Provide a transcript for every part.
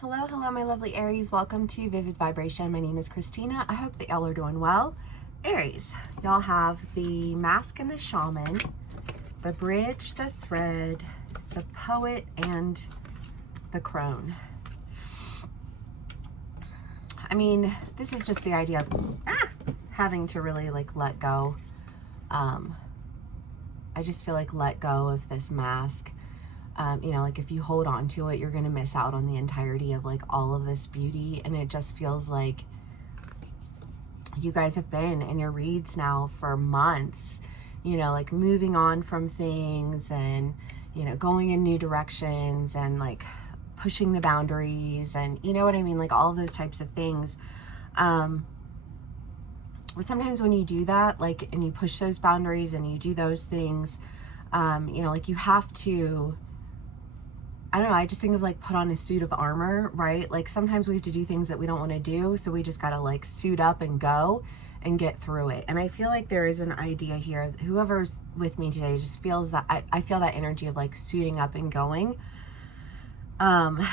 Hello, hello, my lovely Aries. Welcome to Vivid Vibration. My name is Christina. I hope that y'all are doing well. Aries, y'all have the Mask and the Shaman, the Bridge, the Thread, the Poet, and the Crone. I mean, this is just the idea of having to really like let go. I just feel like let go of this mask. You know, like if you hold on to it, you're going to miss out on the entirety of like all of this beauty. And it just feels like you guys have been in your reads now for months, you know, like moving on from things and, you know, going in new directions and like pushing the boundaries and, you know what I mean? Like all of those types of things. But sometimes when you do that, like, and you push those boundaries and you do those things, you know, like you have to, I don't know, I just think of like put on a suit of armor, right? Like sometimes we have to do things that we don't want to do. So we just got to like suit up and go and get through it. And I feel like there is an idea here. Whoever's with me today just feels that, I feel that energy of like suiting up and going. But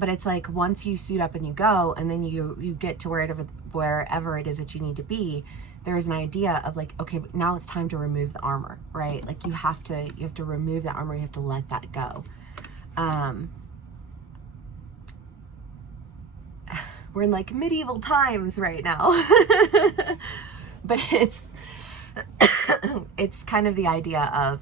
it's like once you suit up and you go and then you get to wherever it is that you need to be, there is an idea of like, okay, but now it's time to remove the armor, right? Like you have to remove that armor. You have to let that go. We're in like medieval times right now, but it's kind of the idea of,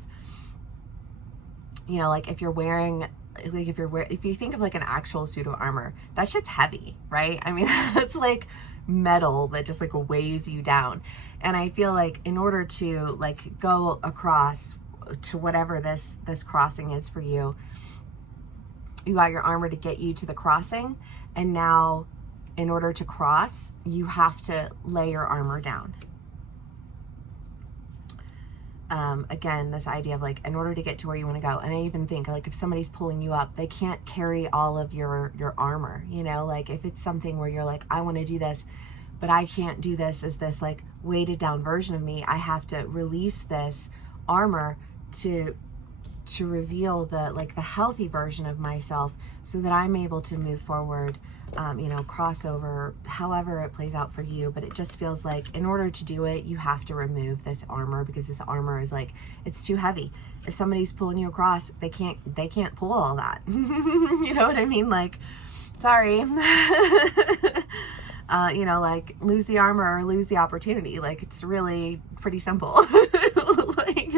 you know, like if you're wearing, like if you think of like an actual suit of armor, that shit's heavy, right? I mean, that's like metal that just like weighs you down. And I feel like in order to like go across to whatever this crossing is for you, you got your armor to get you to the crossing. And now in order to cross, you have to lay your armor down. Again, this idea of like, in order to get to where you want to go. And I even think like if somebody's pulling you up, they can't carry all of your armor, you know, like if it's something where you're like, I want to do this, but I can't do this as this like weighted down version of me. I have to release this armor to reveal the like the healthy version of myself so that I'm able to move forward, you know, crossover, however it plays out for you. But it just feels like in order to do it, you have to remove this armor because this armor is like, it's too heavy. If somebody's pulling you across, they can't pull all that. You know what I mean? Like, sorry. You know, like lose the armor or lose the opportunity. Like it's really pretty simple. Like,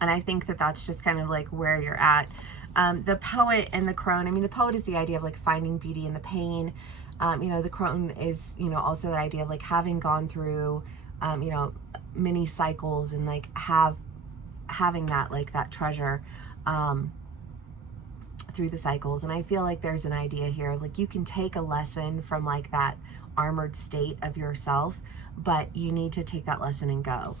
and I think that that's just kind of like where you're at. The Poet and the Crone, I mean, the Poet is the idea of like finding beauty in the pain. You know, the Crone is, you know, also the idea of like having gone through, you know, many cycles and like having that, like that treasure, through the cycles. And I feel like there's an idea here, like you can take a lesson from like that armored state of yourself, but you need to take that lesson and go.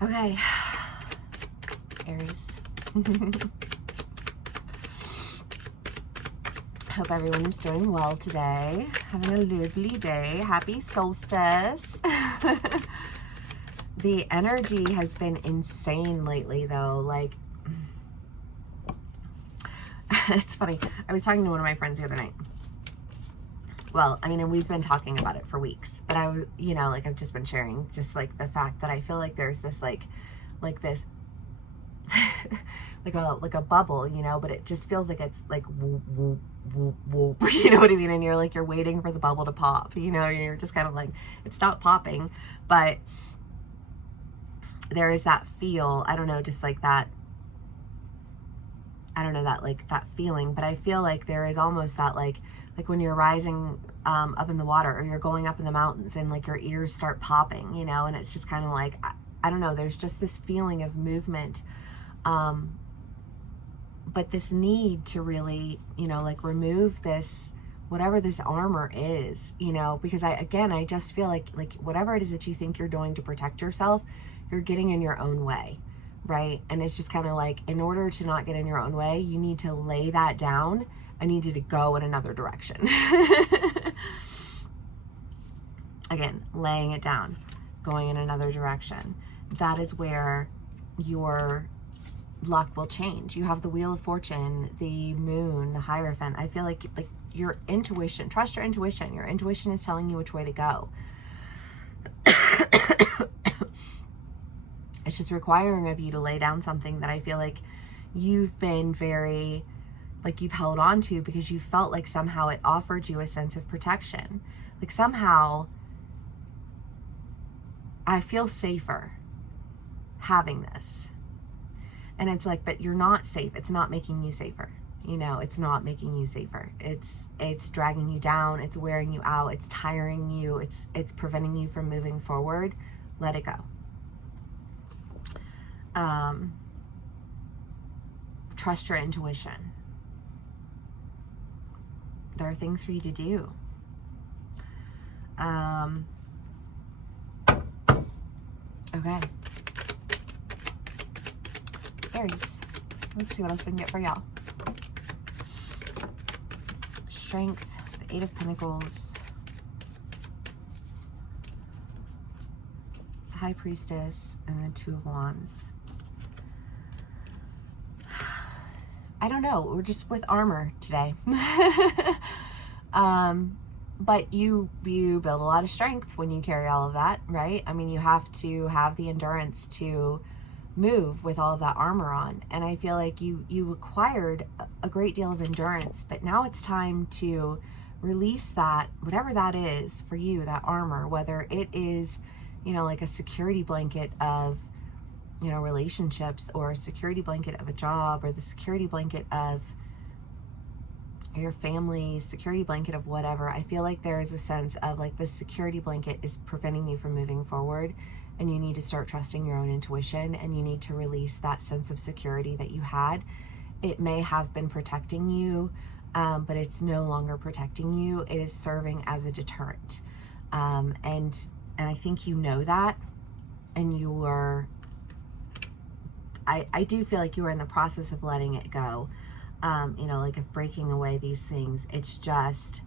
Okay, Aries. Hope everyone is doing well today. Having a lovely day. Happy solstice. The energy has been insane lately though. Like, it's funny. I was talking to one of my friends the other night. Well, I mean, and we've been talking about it for weeks, but you know, like I've just been sharing just like the fact that I feel like there's this like this like a bubble, you know, but it just feels like it's like woo, woo, woo, woo, you know what I mean? And you're waiting for the bubble to pop, you know, and you're just kind of like, it's not popping, but there is that feel, I don't know, just like that, I don't know, that like that feeling, but I feel like there is almost that like when you're rising up in the water or you're going up in the mountains and like your ears start popping, you know, and it's just kind of like, I don't know, there's just this feeling of movement, but this need to really, you know, like remove this, whatever this armor is, you know, because I just feel like whatever it is that you think you're doing to protect yourself, you're getting in your own way. Right? And it's just kind of like, in order to not get in your own way, you need to lay that down. I need you to go in another direction. Again, laying it down. going in another direction. That is where your luck will change. You have the Wheel of Fortune, the Moon, the Hierophant. I feel like your intuition, trust your intuition. Your intuition is telling you which way to go. It's just requiring of you to lay down something that I feel like you've been very, like you've held on to because you felt like somehow it offered you a sense of protection. Like somehow I feel safer having this. And it's like, but you're not safe. It's not making you safer. You know, it's not making you safer. It's dragging you down. It's wearing you out. It's tiring you. It's preventing you from moving forward. Let it go. Trust your intuition. There are things for you to do. Okay. Aries. Let's see what else we can get for y'all. Strength, the Eight of Pentacles, the High Priestess, and the Two of Wands. I don't know. We're just with armor today. But you build a lot of strength when you carry all of that, right? I mean, you have to have the endurance to move with all of that armor on. And I feel like you acquired a great deal of endurance, but now it's time to release that, whatever that is for you, that armor, whether it is, you know, like a security blanket of, you know, relationships, or a security blanket of a job, or the security blanket of your family, security blanket of whatever. I feel like there is a sense of like this security blanket is preventing you from moving forward, and you need to start trusting your own intuition, and you need to release that sense of security that you had. It may have been protecting you, but it's no longer protecting you. It is serving as a deterrent. And I think you know that, and you are, I do feel like you are in the process of letting it go. You know, like of breaking away these things. It's just,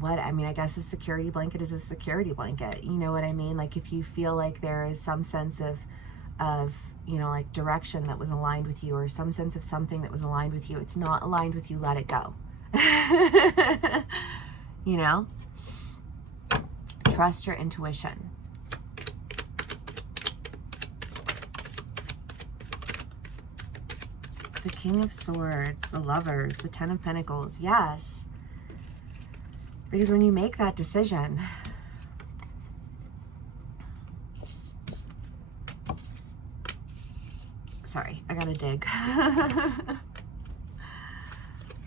what, I mean, I guess a security blanket is a security blanket. You know what I mean? Like if you feel like there is some sense of, you know, like direction that was aligned with you, or some sense of something that was aligned with you, it's not aligned with you, let it go. You know? Trust your intuition. The King of Swords, the Lovers, the Ten of Pentacles. Yes. Because when you make that decision, sorry, I gotta dig.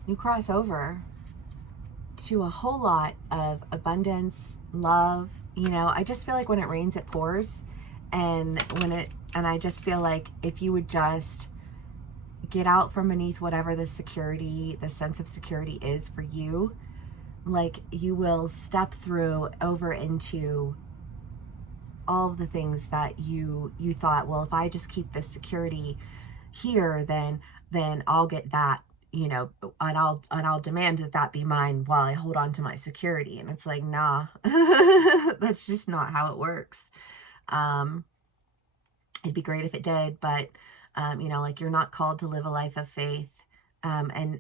You cross over to a whole lot of abundance, love. You know, I just feel like when it rains, it pours. And I just feel like if you would just get out from beneath whatever the security, the sense of security is for you, like you will step through over into all of the things that you thought, well, if I just keep this security here, then I'll get that, you know, and I'll demand that be mine while I hold on to my security. And it's like, nah, that's just not how it works. It'd be great if it did, but you know, like you're not called to live a life of faith, and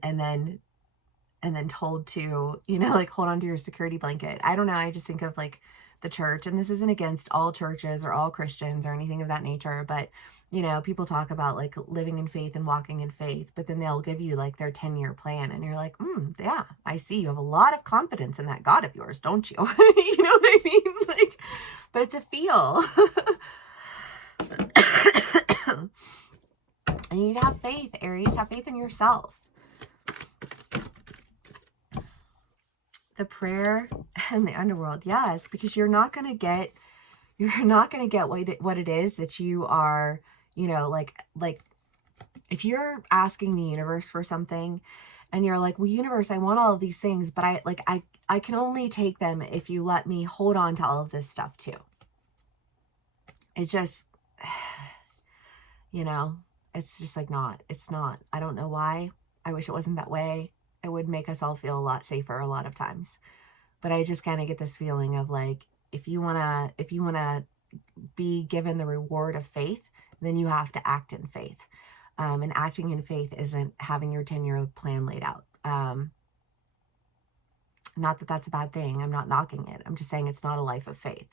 then told to, you know, like hold on to your security blanket. I don't know. I just think of like the church, and this isn't against all churches or all Christians or anything of that nature, but you know, people talk about like living in faith and walking in faith, but then they'll give you like their 10-year plan, and you're like, yeah, I see you have a lot of confidence in that God of yours, don't you? You know what I mean? Like, but it's a feel. And you need to have faith, Aries. Have faith in yourself. The prayer and the underworld, yes, because you're not going to get what it is that you are, you know, like if you're asking the universe for something and you're like, well, universe, I want all of these things, but I can only take them if you let me hold on to all of this stuff too. It just, you know, it's just like it's not. I don't know why. I wish it wasn't that way. It would make us all feel a lot safer a lot of times. But I just kind of get this feeling of like, if you want to be given the reward of faith, then you have to act in faith. And acting in faith isn't having your 10-year plan laid out. Not that that's a bad thing. I'm not knocking it. I'm just saying it's not a life of faith.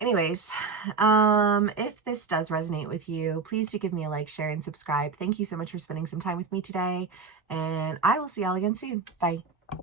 Anyways, if this does resonate with you, please do give me a like, share, and subscribe. Thank you so much for spending some time with me today, and I will see y'all again soon. Bye.